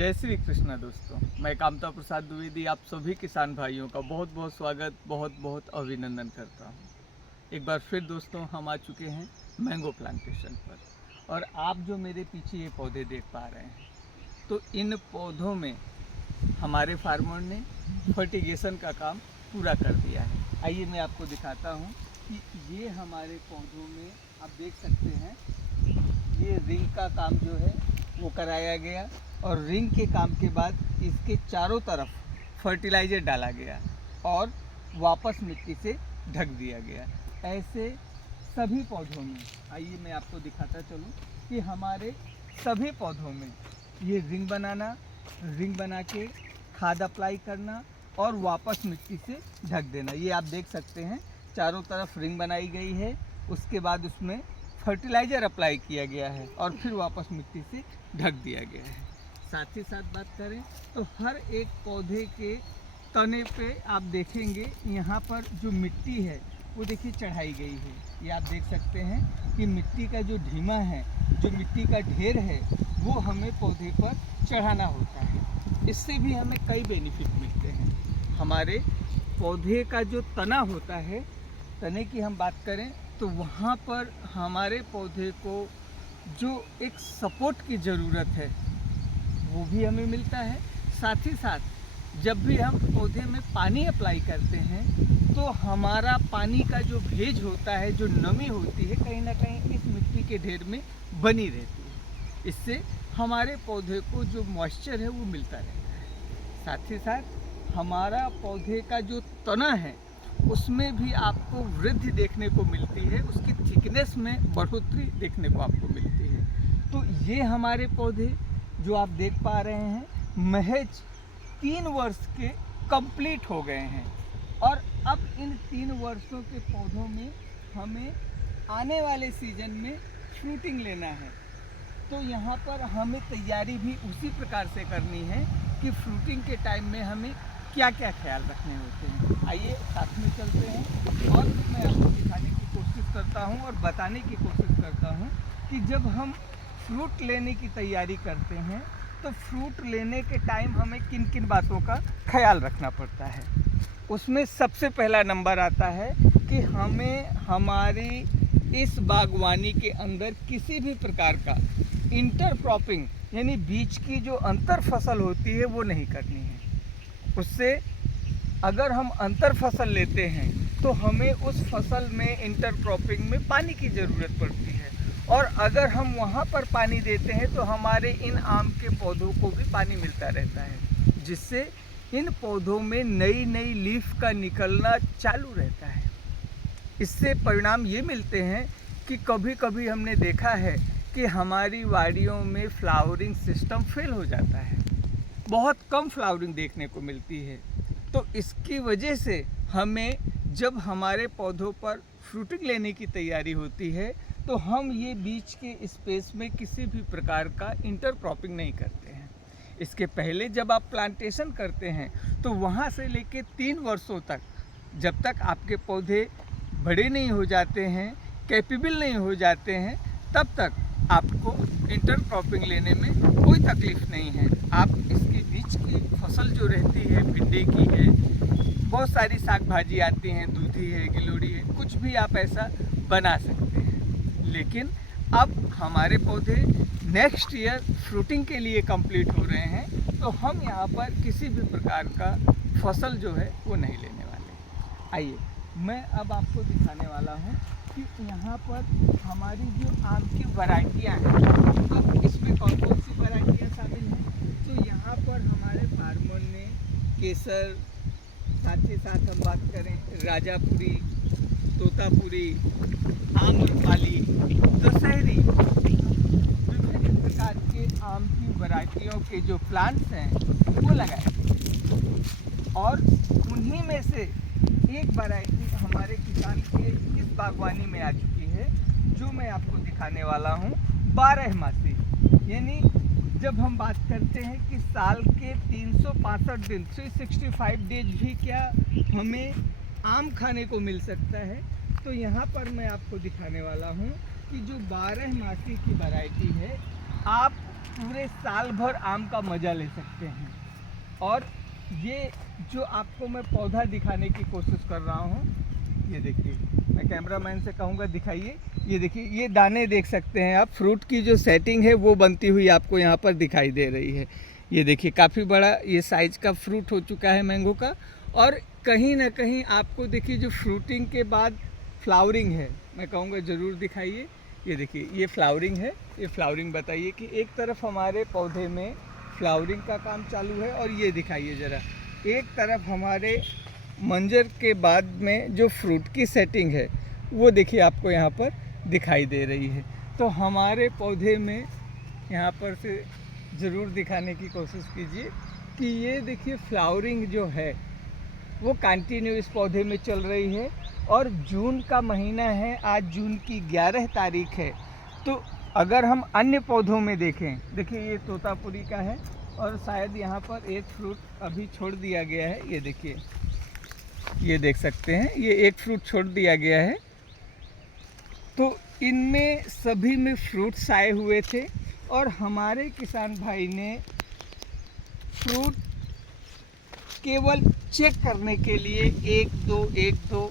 जय श्री कृष्णा दोस्तों, मैं कामता प्रसाद द्विवेदी आप सभी किसान भाइयों का बहुत बहुत स्वागत, बहुत बहुत अभिनंदन करता हूं। एक बार फिर दोस्तों हम आ चुके हैं मैंगो प्लांटेशन पर। और आप जो मेरे पीछे ये पौधे देख पा रहे हैं, तो इन पौधों में हमारे फार्मर ने फर्टिगेशन का काम पूरा कर दिया है। आइए मैं आपको दिखाता हूँ कि ये हमारे पौधों में आप देख सकते हैं, ये रिंग का काम जो है वो कराया गया और रिंग के काम के बाद इसके चारों तरफ फर्टिलाइज़र डाला गया और वापस मिट्टी से ढक दिया गया। ऐसे सभी पौधों में, आइए मैं आपको दिखाता चलूँ कि हमारे सभी पौधों में ये रिंग बनाना, रिंग बना के खाद अप्लाई करना और वापस मिट्टी से ढक देना। ये आप देख सकते हैं चारों तरफ रिंग बनाई गई है, उसके बाद उसमें फर्टिलाइज़र अप्लाई किया गया है और फिर वापस मिट्टी से ढक दिया गया है। साथ ही साथ बात करें तो हर एक पौधे के तने पे आप देखेंगे यहाँ पर जो मिट्टी है वो देखिए चढ़ाई गई है। ये आप देख सकते हैं कि मिट्टी का जो ढीमा है, जो मिट्टी का ढेर है, वो हमें पौधे पर चढ़ाना होता है। इससे भी हमें कई बेनिफिट मिलते हैं। हमारे पौधे का जो तना होता है, तने की हम बात करें तो वहाँ पर हमारे पौधे को जो एक सपोर्ट की ज़रूरत है वो भी हमें मिलता है। साथ ही साथ जब भी हम पौधे में पानी अप्लाई करते हैं तो हमारा पानी का जो भेज होता है, जो नमी होती है, कहीं ना कहीं इस मिट्टी के ढेर में बनी रहती है। इससे हमारे पौधे को जो मॉइस्चर है वो मिलता रहता है। साथ ही साथ हमारा पौधे का जो तना है उसमें भी आपको वृद्धि देखने को मिलती है, उसकी थिकनेस में बढ़ोतरी देखने को आपको मिलती है। तो ये हमारे पौधे जो आप देख पा रहे हैं महज 3 वर्ष के कंप्लीट हो गए हैं और अब इन 3 वर्षों के पौधों में हमें आने वाले सीजन में फ्रूटिंग लेना है। तो यहाँ पर हमें तैयारी भी उसी प्रकार से करनी है कि फ्रूटिंग के टाइम में हमें क्या क्या ख्याल रखने होते हैं। आइए साथ में चलते हैं और मैं आपको दिखाने की कोशिश करता हूं और बताने की कोशिश करता हूं कि जब हम फ्रूट लेने की तैयारी करते हैं तो फ्रूट लेने के टाइम हमें किन किन बातों का ख्याल रखना पड़ता है। उसमें सबसे पहला नंबर आता है कि हमें हमारी इस बागवानी के अंदर किसी भी प्रकार का इंटरक्रॉपिंग यानी बीच की जो अंतर फसल होती है वो नहीं करनी है। उससे अगर हम अंतर फसल लेते हैं तो हमें उस फसल में इंटरक्रॉपिंग में पानी की ज़रूरत पड़ती है और अगर हम वहाँ पर पानी देते हैं तो हमारे इन आम के पौधों को भी पानी मिलता रहता है, जिससे इन पौधों में नई नई लीफ का निकलना चालू रहता है। इससे परिणाम ये मिलते हैं कि कभी कभी हमने देखा है कि हमारी वाड़ियों में फ्लावरिंग सिस्टम फेल हो जाता है, बहुत कम फ्लावरिंग देखने को मिलती है। तो इसकी वजह से हमें जब हमारे पौधों पर फ्रूटिंग लेने की तैयारी होती है तो हम ये बीच के स्पेस में किसी भी प्रकार का इंटरक्रॉपिंग नहीं करते हैं। इसके पहले जब आप प्लांटेशन करते हैं तो वहाँ से लेके 3 वर्षों तक, जब तक आपके पौधे बड़े नहीं हो जाते हैं, कैपेबल नहीं हो जाते हैं, तब तक आपको इंटरक्रॉपिंग लेने में कोई तकलीफ़ नहीं है। आप इसके बीच की फसल जो रहती है, भिंडी की है, बहुत सारी साग भाजी आती हैं, दूधी है, गिलोड़ी है, कुछ भी आप ऐसा बना सकते हैं। लेकिन अब हमारे पौधे नेक्स्ट ईयर फ्रूटिंग के लिए कंप्लीट हो रहे हैं तो हम यहाँ पर किसी भी प्रकार का फसल जो है वो नहीं लेने वाले। आइए मैं अब आपको दिखाने वाला हूँ कि यहाँ पर हमारी जो आम की वैरायटियाँ हैं, अब इसमें कौन कौन सी वैरायटियाँ शामिल हैं। तो यहाँ पर हमारे फार्मर ने केसर, साथ ही साथ हम बात करें राजापुरी, तोतापुरी, आम्रपाली, दशहरी, विभिन्न प्रकार के आम की वैरायटियों के जो प्लांट्स हैं वो लगाए और उन्हीं में से एक वैरायटी हमारे किसान के इस बागवानी में आ चुकी है जो मैं आपको दिखाने वाला हूँ, 12मासी। यानी जब हम बात करते हैं कि साल के 365 दिन 365 डेज भी क्या हमें आम खाने को मिल सकता है, तो यहाँ पर मैं आपको दिखाने वाला हूँ कि जो 12मासी की वैरायटी है, आप पूरे साल भर आम का मज़ा ले सकते हैं। और ये जो आपको मैं पौधा दिखाने की कोशिश कर रहा हूँ, ये देखिए, मैं कैमरामैन से कहूँगा दिखाइए। ये देखिए, ये दाने देख सकते हैं आप, फ्रूट की जो सेटिंग है वो बनती हुई आपको यहाँ पर दिखाई दे रही है। ये देखिए, काफ़ी बड़ा ये साइज का फ्रूट हो चुका है मैंगो का। और कहीं ना कहीं आपको देखिए जो फ्रूटिंग के बाद फ्लावरिंग है, मैं कहूँगा ज़रूर दिखाइए। ये देखिए, ये फ्लावरिंग है। ये फ्लावरिंग बताइए कि एक तरफ हमारे पौधे में फ्लावरिंग का काम चालू है, और ये दिखाइए ज़रा, एक तरफ हमारे मंजर के बाद में जो फ्रूट की सेटिंग है वो देखिए आपको यहाँ पर दिखाई दे रही है। तो हमारे पौधे में यहाँ पर से ज़रूर दिखाने की कोशिश कीजिए कि ये देखिए फ्लावरिंग जो है वो कंटिन्यू इस पौधे में चल रही है। और जून का महीना है, आज जून की 11 तारीख है। तो अगर हम अन्य पौधों में देखें, देखिए ये तोतापुरी का है, और शायद यहाँ पर एक फ्रूट अभी छोड़ दिया गया है। ये देखिए, ये देख सकते हैं, ये एक फ्रूट छोड़ दिया गया है। तो इनमें सभी में फ्रूट्स आए हुए थे, और हमारे किसान भाई ने फ्रूट केवल चेक करने के लिए एक दो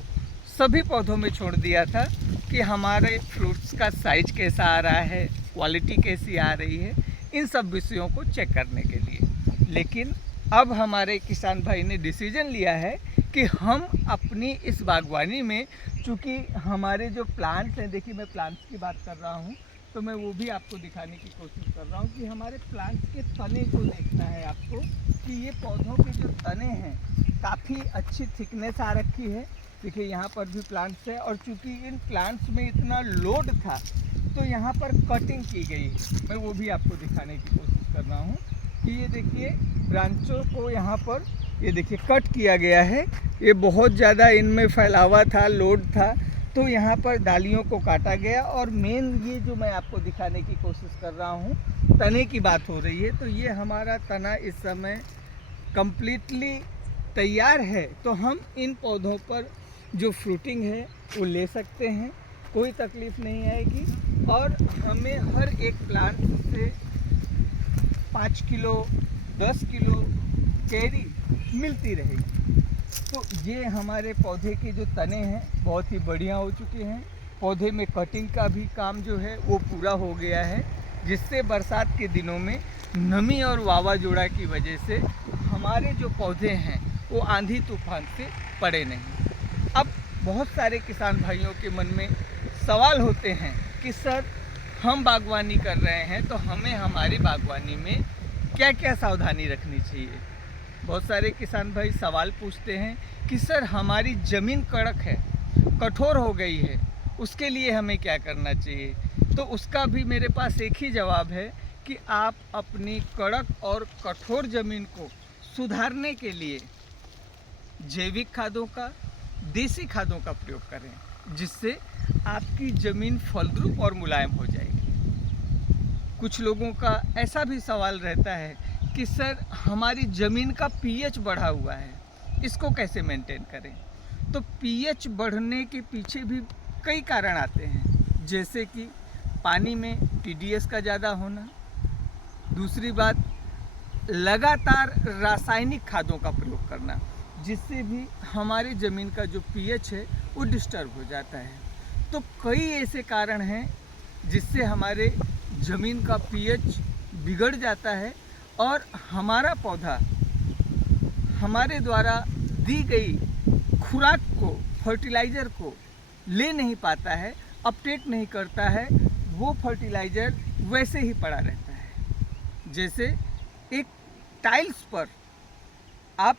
सभी पौधों में छोड़ दिया था कि हमारे फ्रूट्स का साइज कैसा आ रहा है, क्वालिटी कैसी आ रही है, इन सब विषयों को चेक करने के लिए। लेकिन अब हमारे किसान भाई ने डिसीजन लिया है कि हम अपनी इस बागवानी में, चूँकि हमारे जो प्लांट्स हैं, देखिए मैं प्लांट्स की बात कर रहा हूँ, तो मैं वो भी आपको दिखाने की कोशिश कर रहा हूँ कि हमारे प्लांट्स के तने को देखना है आपको, कि ये पौधों के जो तने हैं काफ़ी अच्छी थिकनेस आ रखी है। देखिए यहाँ पर भी प्लांट्स है, और चूँकि इन प्लांट्स में इतना लोड था तो यहाँ पर कटिंग की गई है। मैं वो भी आपको दिखाने की कोशिश कर रहा हूँ कि ये देखिए ब्रांचों को यहाँ पर ये देखिए कट किया गया है। ये बहुत ज़्यादा इनमें फैलावा था, लोड था, तो यहाँ पर डालियों को काटा गया। और मेन ये जो मैं आपको दिखाने की कोशिश कर रहा हूँ, तने की बात हो रही है, तो ये हमारा तना इस समय कम्प्लीटली तैयार है। तो हम इन पौधों पर जो फ्रूटिंग है वो ले सकते हैं, कोई तकलीफ़ नहीं आएगी। और हमें हर एक प्लांट से 5 किलो 10 किलो कैरी मिलती रहेगी। तो ये हमारे पौधे के जो तने हैं बहुत ही बढ़िया हो चुके हैं। पौधे में कटिंग का भी काम जो है वो पूरा हो गया है, जिससे बरसात के दिनों में नमी और वावाजोड़ा की वजह से हमारे जो पौधे हैं वो आंधी तूफान से पड़े नहीं। अब बहुत सारे किसान भाइयों के मन में सवाल होते हैं कि सर, हम बागवानी कर रहे हैं तो हमें हमारी बागवानी में क्या क्या सावधानी रखनी चाहिए। बहुत सारे किसान भाई सवाल पूछते हैं कि सर, हमारी ज़मीन कड़क है, कठोर हो गई है, उसके लिए हमें क्या करना चाहिए। तो उसका भी मेरे पास एक ही जवाब है कि आप अपनी कड़क और कठोर ज़मीन को सुधारने के लिए जैविक खादों का, देसी खादों का प्रयोग करें, जिससे आपकी ज़मीन फलद्रुप और मुलायम हो जाएगी। कुछ लोगों का ऐसा भी सवाल रहता है कि सर, हमारी ज़मीन का पीएच बढ़ा हुआ है, इसको कैसे मेंटेन करें। तो पीएच बढ़ने के पीछे भी कई कारण आते हैं, जैसे कि पानी में टीडीएस का ज़्यादा होना, दूसरी बात लगातार रासायनिक खादों का प्रयोग करना, जिससे भी हमारी ज़मीन का जो पीएच है वो डिस्टर्ब हो जाता है। तो कई ऐसे कारण हैं जिससे हमारे ज़मीन का पीएच बिगड़ जाता है, और हमारा पौधा हमारे द्वारा दी गई खुराक को, फर्टिलाइज़र को ले नहीं पाता है, अपडेट नहीं करता है, वो फर्टिलाइज़र वैसे ही पड़ा रहता है। जैसे एक टाइल्स पर आप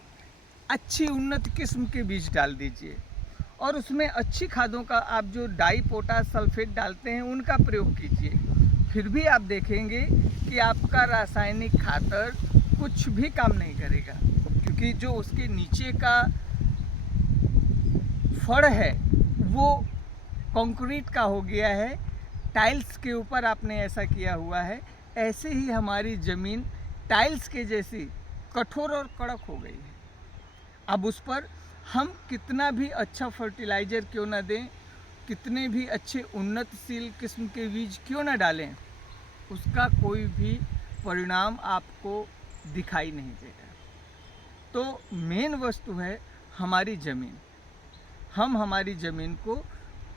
अच्छी उन्नत किस्म के बीज डाल दीजिए, और उसमें अच्छी खादों का आप जो डाई पोटाश सल्फेट डालते हैं उनका प्रयोग कीजिए, फिर भी आप देखेंगे कि आपका रासायनिक खातर कुछ भी काम नहीं करेगा, क्योंकि जो उसके नीचे का फड़ है वो कंक्रीट का हो गया है, टाइल्स के ऊपर आपने ऐसा किया हुआ है। ऐसे ही हमारी ज़मीन टाइल्स के जैसी कठोर और कड़क हो गई है। अब उस पर हम कितना भी अच्छा फर्टिलाइज़र क्यों ना दें, कितने भी अच्छे उन्नतशील किस्म के बीज क्यों ना डालें, उसका कोई भी परिणाम आपको दिखाई नहीं देगा। तो मेन वस्तु है हमारी ज़मीन। हम हमारी ज़मीन को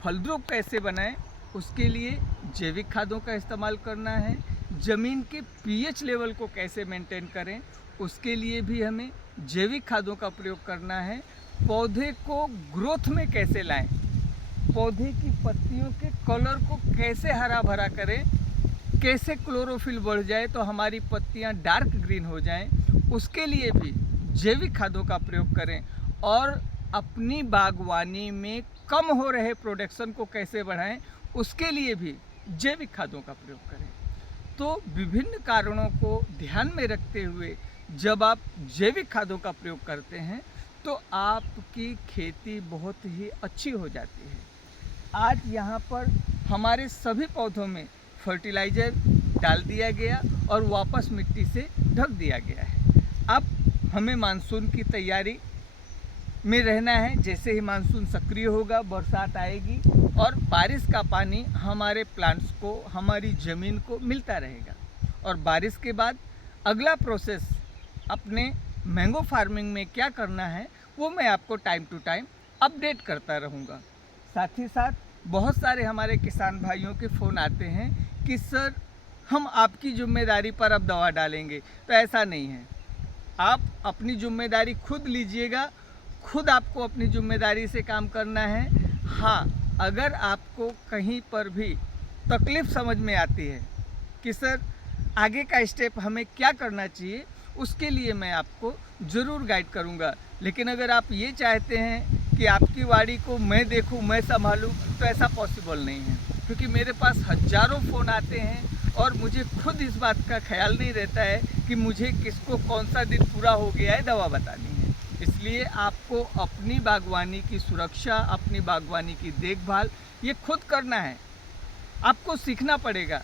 फलद्रुप कैसे बनाएं, उसके लिए जैविक खादों का इस्तेमाल करना है। ज़मीन के पीएच लेवल को कैसे मेंटेन करें, उसके लिए भी हमें जैविक खादों का प्रयोग करना है। पौधे को ग्रोथ में कैसे लाएं, पौधे की पत्तियों के कलर को कैसे हरा भरा करें, कैसे क्लोरोफिल बढ़ जाए तो हमारी पत्तियां डार्क ग्रीन हो जाएं, उसके लिए भी जैविक खादों का प्रयोग करें। और अपनी बागवानी में कम हो रहे प्रोडक्शन को कैसे बढ़ाएं, उसके लिए भी जैविक खादों का प्रयोग करें। तो विभिन्न कारणों को ध्यान में रखते हुए जब आप जैविक खादों का प्रयोग करते हैं तो आपकी खेती बहुत ही अच्छी हो जाती है। आज यहाँ पर हमारे सभी पौधों में फर्टिलाइज़र डाल दिया गया और वापस मिट्टी से ढक दिया गया है। अब हमें मानसून की तैयारी में रहना है। जैसे ही मानसून सक्रिय होगा, बरसात आएगी और बारिश का पानी हमारे प्लांट्स को, हमारी ज़मीन को मिलता रहेगा। और बारिश के बाद अगला प्रोसेस अपने मैंगो फार्मिंग में क्या करना है वो मैं आपको टाइम टू टाइम अपडेट करता रहूँगा। साथ ही साथ बहुत सारे हमारे किसान भाइयों के फ़ोन आते हैं कि सर हम आपकी जिम्मेदारी पर अब दवा डालेंगे। तो ऐसा नहीं है, आप अपनी जिम्मेदारी खुद लीजिएगा, खुद आपको अपनी जिम्मेदारी से काम करना है। हाँ, अगर आपको कहीं पर भी तकलीफ़ समझ में आती है कि सर आगे का स्टेप हमें क्या करना चाहिए, उसके लिए मैं आपको ज़रूर गाइड करूँगा। लेकिन अगर आप ये चाहते हैं कि आपकी वाड़ी को मैं देखूँ, मैं संभालूँ, तो ऐसा पॉसिबल नहीं है, क्योंकि मेरे पास हज़ारों फ़ोन आते हैं और मुझे खुद इस बात का ख्याल नहीं रहता है कि मुझे किसको कौन सा दिन पूरा हो गया है दवा बतानी है। इसलिए आपको अपनी बागवानी की सुरक्षा, अपनी बागवानी की देखभाल ये खुद करना है। आपको सीखना पड़ेगा,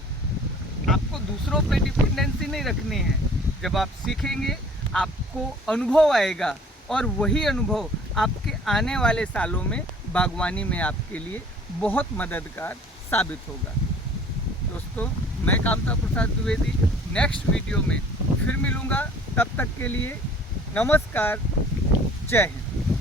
आपको दूसरों पे डिपेंडेंसी नहीं रखनी है। जब आप सीखेंगे आपको अनुभव आएगा और वही अनुभव आपके आने वाले सालों में बागवानी में आपके लिए बहुत मददगार साबित होगा। दोस्तों, मैं कामता प्रसाद द्विवेदी नेक्स्ट वीडियो में फिर मिलूँगा। तब तक के लिए नमस्कार, जय हिंद।